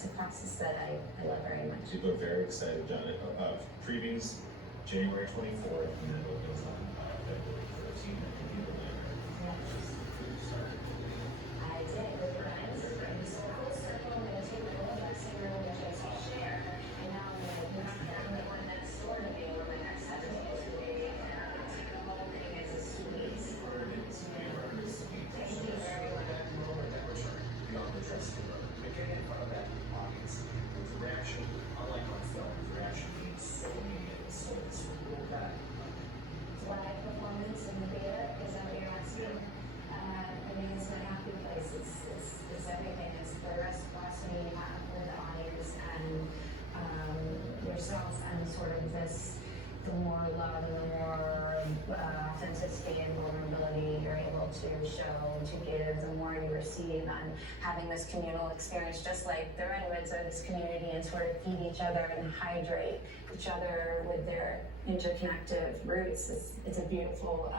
it's a process that I love very much. People are very excited, John. Previews January 24th, and then it opens on February 13th. People there. I did with friends. So full circle, I'm going to take the role of that same role that I saw share, and now I'm going to move from the one next door to me, where my next husband is to be, and the whole thing is a sweet. Thank you very much. Beyond the dressing room, but getting in front of that audience with reaction, unlike on film, reaction means so immediate, so it's real bad. Live performance in the theater is that what you're asking? I mean, it's a happy place. It's everything. It's the reciprocity you have with the audience and yourself, and sort of this. The more love and the more authenticity and vulnerability you're able to show, to give, the more you receive, and having this communal experience, just like the Redwoods are this community, and sort of feed each other and hydrate each other with their interconnected roots. It's a beautiful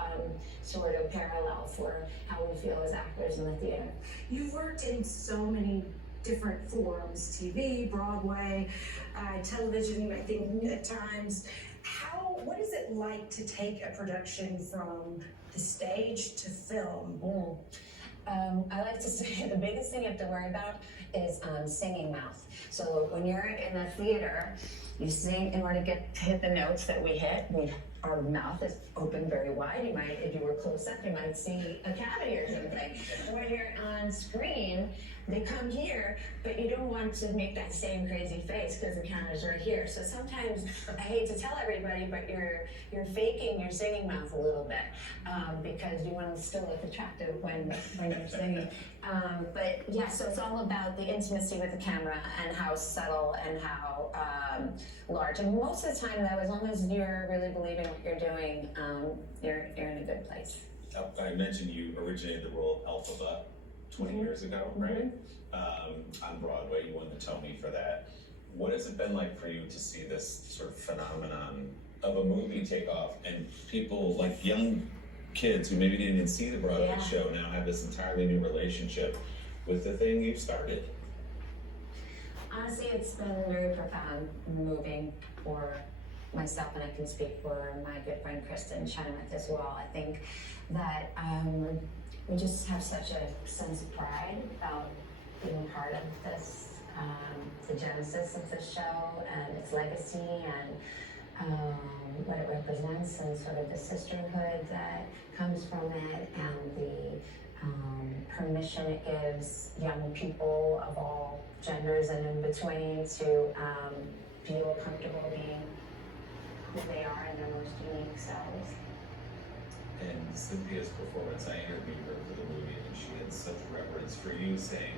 sort of parallel for how we feel as actors in the theater. You've worked in so many different forms, TV, Broadway, television, I think at times. What is it like to take a production from the stage to film? I like to say the biggest thing you have to worry about is singing mouth. So when you're in a theater, you sing in order to hit the notes that we hit. Our mouth is open very wide. You might, if you were close up, you might see a cavity or something. When you're on screen, they come here, but you don't want to make that same crazy face because the camera's right here. So sometimes, I hate to tell everybody, but you're faking your singing mouth a little bit because you want to still look attractive when you're singing. But yeah, so it's all about the intimacy with the camera and how subtle and how large. And most of the time, though, as long as you're really believing what you're doing, you're in a good place. I mentioned you originated the role of Elphaba 20 years ago, right? On Broadway, you won the Tony for that. What has it been like for you to see this sort of phenomenon of a movie take off, and people like young kids who maybe didn't even see the Broadway show now have this entirely new relationship with the thing you've started? Honestly, it's been very profound, moving for myself, and I can speak for my good friend Kristen Chenoweth as well. I think that we just have such a sense of pride about being part of this, the genesis of the show and its legacy, and what it represents, and sort of the sisterhood that comes from it, and the permission it gives young people of all genders and in between to feel comfortable being who they are in their most unique selves. And Cynthia's performance, I interviewed her for the movie, and she had such reverence for you, saying,